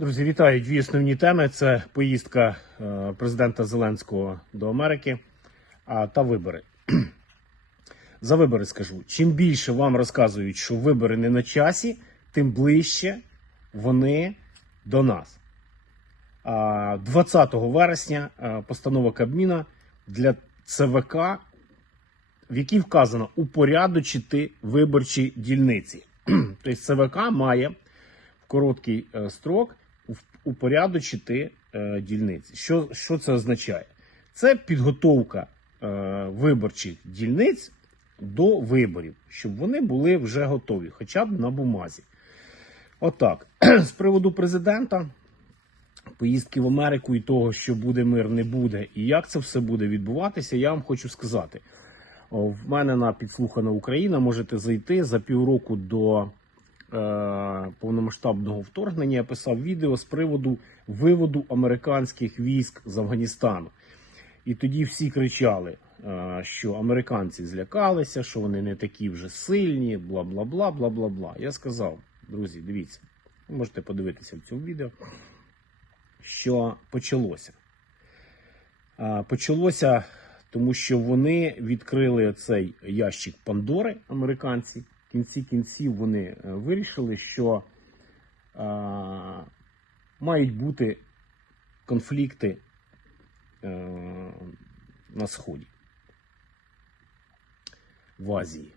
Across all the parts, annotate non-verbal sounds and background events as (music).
Друзі, вітаю. Дві основні теми: це поїздка е, президента Зеленського до Америки та вибори. (clears throat) За вибори скажу: чим більше вам розказують, що вибори не на часі, тим ближче вони до нас. 20 вересня е, постанова Кабміна для ЦВК, в якій вказано упорядочити виборчі дільниці. (clears throat) Тобто ЦВК має в короткий е, строк упорядочити е, дільниці. Що, що це означає? Це підготовка е, виборчих дільниць до виборів, щоб вони були вже готові, хоча б на бумазі. Отак. (clears throat) З приводу президента, поїздки в Америку і того, що буде мир, не буде, і як це все буде відбуватися, я вам хочу сказати. В мене на підслухана Україна можете зайти за півроку до повномасштабного вторгнення. Я писав відео з приводу виводу американських військ з Афганістану. І тоді всі кричали, е, що американці злякалися, що вони не такі вже сильні, бла бла бла бла бла бла. Я сказав, друзі, дивіться, можете подивитися в цьому відео, що почалося. Почалося, тому що вони відкрили цей ящик Пандори, американці. В кінці кінців вони е, вирішили, що а, мають бути конфлікти е, на Сході, в Азії.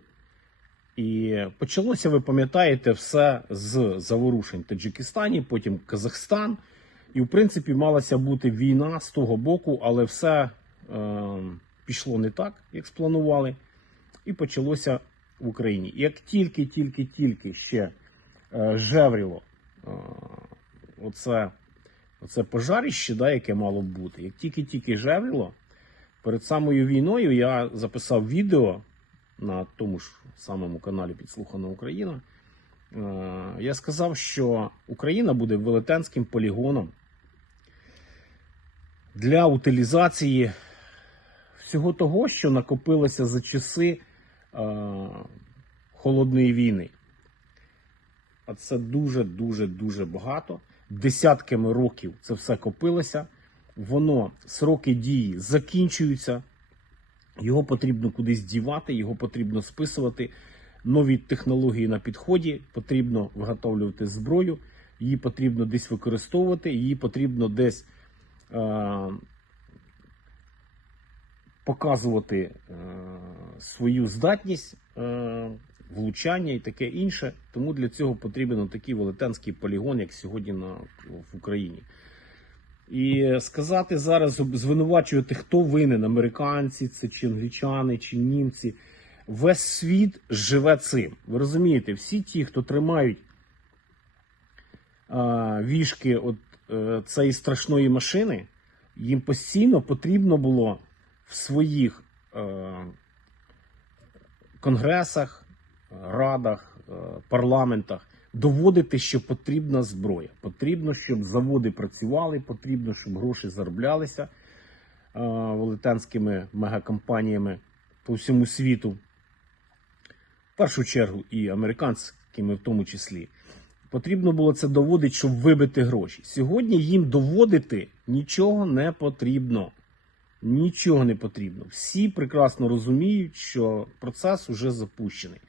І почалося, ви пам'ятаєте, все з заворушень Таджикистані, потім Казахстан. І, в принципі, малася бути війна з того боку, але все е, пішло не так, як спланували, і почалося в Україні. Як тільки, тільки, тільки ще е, жевріло е, оце, оце пожарище, да, яке мало б бути, як тільки-тільки жевріло, перед самою війною я записав відео на тому ж самому каналі Підслухана Україна. Е, Я сказав, що Україна буде велетенським полігоном для утилізації всього того, що накопилося за часи холодної війни. А це дуже, дуже, дуже багато. Десятками років це все копилося. Воно сроки дії закінчуються. Його потрібно кудись дівати, його потрібно списувати. Нові технології на підході, потрібно виготовлювати зброю, її потрібно десь використовувати, її потрібно десь е, показувати е, свою здатність е, влучання і таке інше. Тому для цього потрібен такий велетенський полігон, як сьогодні на, в Україні. І сказати зараз, звинувачувати, хто винен, американці, це чи англічани, чи німці. Весь світ живе цим. Ви розумієте, всі ті, хто тримають а, вішки от е, цієї страшної машини, їм постійно потрібно було в своїх е, конгресах, радах, е, парламентах доводити, що потрібна зброя. Потрібно, щоб заводи працювали, потрібно, щоб гроші зароблялися е, велетенськими мегакомпаніями по всьому світу. В першу чергу і американськими в тому числі. Потрібно було це доводити, щоб вибити гроші. Сьогодні їм доводити нічого не потрібно. Нічого не потрібно. Всі прекрасно розуміють, що процес уже запущений.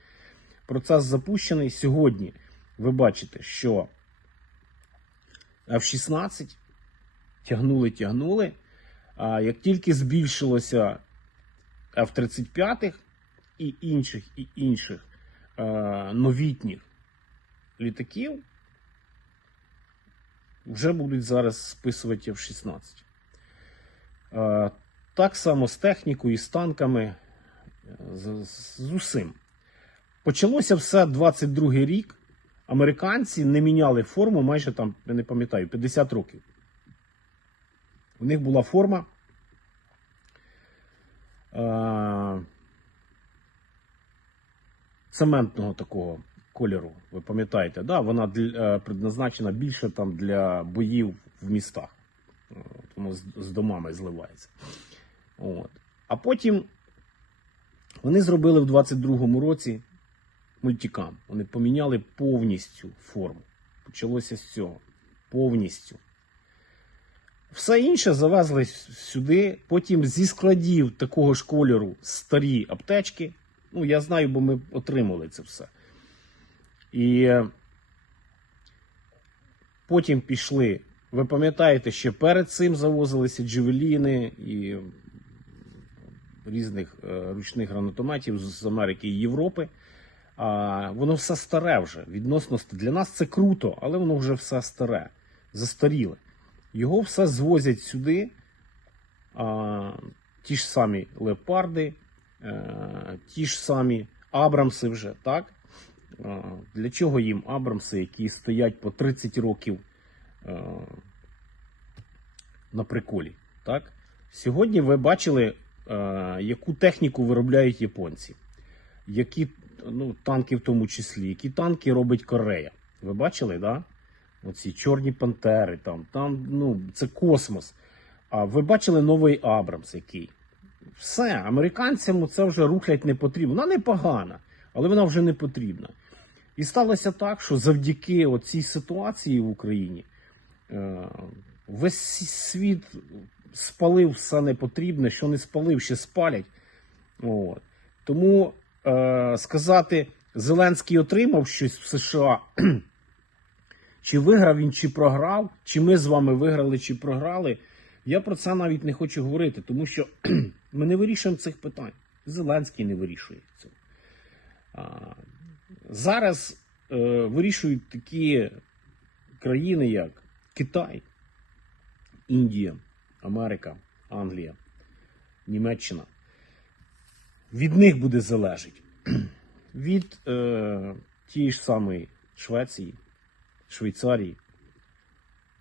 Процес запущений сьогодні. Ви бачите, що F-16 тягнули, тягнули. А як тільки збільшилося F-35 і інших і інших е, новітніх літаків, вже будуть зараз списувати F-16. Так само з технікою, з танками, е, з, з усім. Почалося все 22 рік. Американці не міняли форму майже там, я не пам'ятаю, 50 років. У них була форма. Е, цементного такого кольору, ви пам'ятаєте, да? вона е, предназначена більше там для боїв в містах. Воно з, з домами зливається. От. А потім вони зробили в 22-му році мультикам. Вони поміняли повністю форму. Почалося з цього. повністю. Все інше завезли сюди, потім зі складів такого ж кольору старі аптечки. Ну, я знаю, бо ми отримали це все. І е, потім пішли. Ви пам'ятаєте, ще перед цим завозилися джевеліни і різних е, ручних гранатометів з Америки і Європи. А, воно все старе вже. Відносно для нас це круто, але воно вже все старе, застаріле. Його все звозять сюди. А, ті ж самі леопарди, е, ті ж самі Абрамси вже, так? Для чого їм Абрамси, які стоять по 30 років е, на приколі? Так? Сьогодні ви бачили, яку техніку виробляють японці, які ну, танки в тому числі, які танки робить Корея. Ви бачили, да? Оці чорні пантери, там, там, ну, це космос. А ви бачили новий Абрамс, який? Все, американцям це вже рухлять не потрібно. Вона непогана, але вона вже не потрібна. І сталося так, що завдяки цій ситуації в Україні е, весь світ спалив все непотрібне, що не спалив, ще спалять. От. Тому е, сказати, Зеленський отримав щось в США. (clears throat) Чи виграв він, чи програв, чи ми з вами виграли, чи програли. Я про це навіть не хочу говорити, тому що (clears throat) ми не вирішуємо цих питань. Зеленський не вирішує цього. Зараз е, вирішують такі країни, як Китай, Індія, Америка, Англія, Німеччина. Від них буде залежить. (clears throat) Від е, тієї ж самої Швеції, Швейцарії.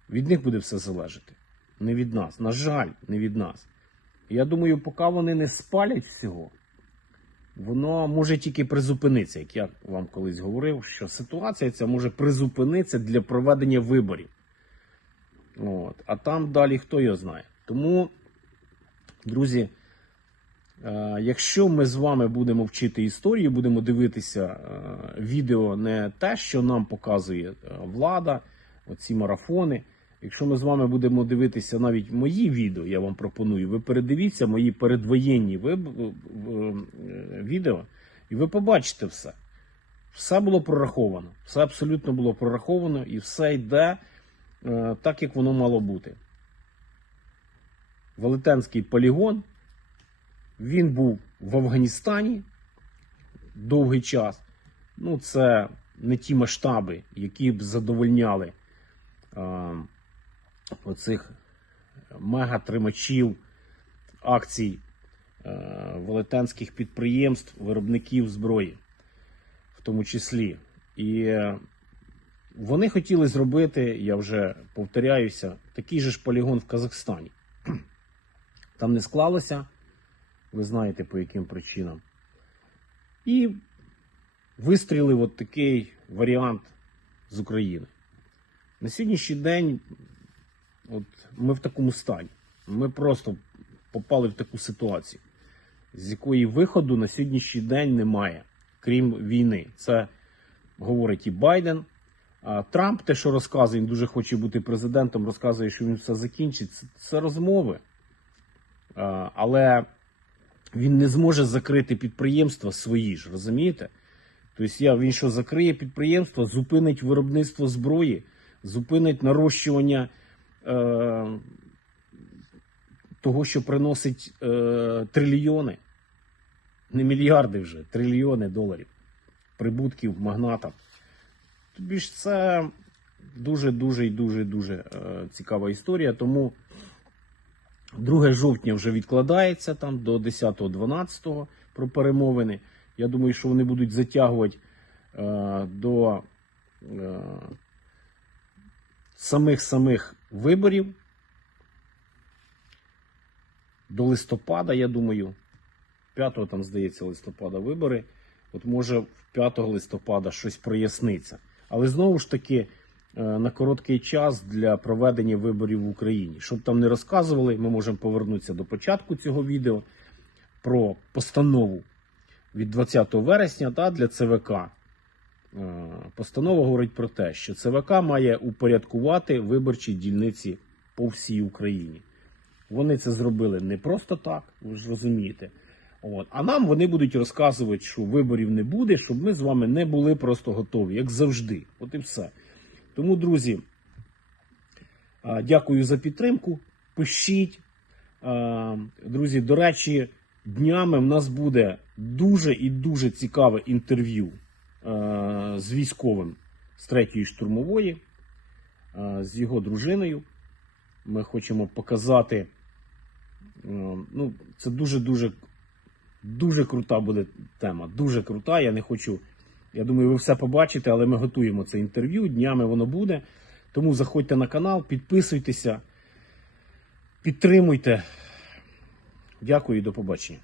Від них буде все залежати. Не від нас. На жаль, не від нас. Я думаю, поки вони не спалять всього, воно може тільки призупинитися, як я вам колись говорив, що ситуація ця може призупинитися для проведення виборів. От. А там далі хто його знає. Тому, друзі, е, якщо ми з вами будемо вчити історію, будемо дивитися е, відео не те, що нам показує е, влада, оці марафони. Якщо ми з вами будемо дивитися навіть мої відео, я вам пропоную, ви передивіться мої передвоєнні відео, і ви побачите все. Все було прораховано. Все абсолютно було прораховано і все йде так, як воно мало бути. Велетенський полігон. Він був в Афганістані довгий час. Ну, це не ті масштаби, які б задовольняли е, оцих мегатримачів акцій е, велетенських підприємств, виробників зброї, в тому числі. І е, вони хотіли зробити, я вже повторяюся, такий же ж полігон в Казахстані. Там не склалося, ви знаєте по яким причинам. І вистрілив от такий варіант з України. На сьогоднішній день от ми в такому стані. Ми просто попали в таку ситуацію, з якої виходу на сьогоднішній день немає, крім війни. Це говорить і Байден. А Трамп, те, що розказує, він дуже хоче бути президентом, розказує, що він все закінчить. Це, розмови. А, але він не зможе закрити підприємства свої ж, розумієте? Тобто він що закриє підприємство, зупинить виробництво зброї, зупинить нарощування е, того, що приносить е, трильйони, не мільярди вже, трильйони доларів прибутків магнатам. Тобі ж це дуже-дуже і дуже-дуже е, цікава історія. Тому 2 жовтня вже відкладається там до 10-12 про перемовини. Я думаю, що вони будуть затягувати е, до е, самих-самих виборів. До листопада, я думаю. 5 там, здається, листопада вибори. От може 5 листопада щось проясниться. Але знову ж таки, на короткий час для проведення виборів в Україні. Щоб там не розказували, ми можемо повернутися до початку цього відео про постанову від 20 вересня та, для ЦВК. постанова говорить про те, що ЦВК має упорядкувати виборчі дільниці по всій Україні. Вони це зробили не просто так, ви ж розумієте. От. А нам вони будуть розказувати, що виборів не буде, щоб ми з вами не були просто готові, як завжди. От і все. Тому, друзі, дякую за підтримку. Пишіть. Друзі, до речі, днями в нас буде дуже і дуже цікаве інтерв'ю з військовим з 3-ї штурмової, з його дружиною. Ми хочемо показати. Ну, це дуже-дуже дуже крута буде тема. Дуже крута. Я не хочу. Я думаю, ви все побачите, але ми готуємо це інтерв'ю. Днями воно буде. Тому заходьте на канал, підписуйтеся, підтримуйте. Дякую і до побачення.